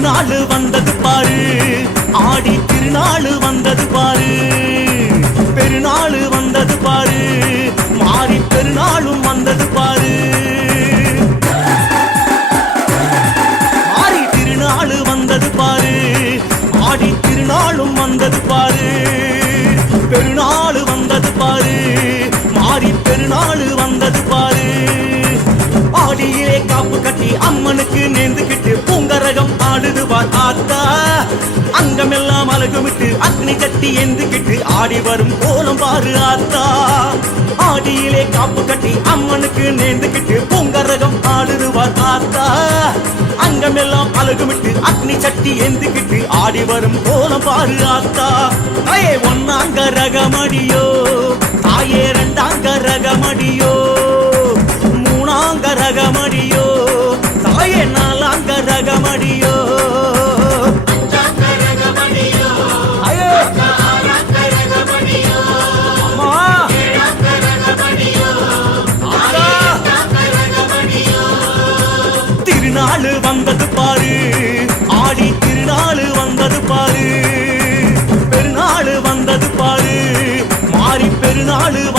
திருநாள் வந்தது பாரு. ஆடி திருநாள் வந்தது பாரு. பெருநாள் வந்தது பாரு. மாறி பெருநாளும் வந்தது பாரு. ஆடி திருநாள் வந்தது பாரு. ஆடி திருநாளும் வந்தது பாரு. பெருநாள் வந்தது பாரு. மாறி பெருநாள் வந்தது பாரு. அங்கமெல்லாம் அழகுமிட்டு அக்னி கட்டி எந்துக்கிட்டு ஆடி வரும் கோலம் பாரு ஆத்தா. ஆடியிலே காப்பு கட்டி அம்மனுக்கு நேர்ந்துகிட்டு பொங்கரகம் ஆடுது பார் ஆத்தா. அங்கமெல்லாம் அழகுமிட்டு அக்னி சட்டி எந்துக்கிட்டு ஆடி வரும் கோலம் பாரு ஆத்தா. தாயே ஒன்னாங்க ரகமடியோ. தாயே ரெண்டாங்க ரகமடியோ. வந்தது பாரு. ஆடி திருநாள் வந்தது பாரு. பெருநாள் வந்தது பாரு. மாறி பெருநாள்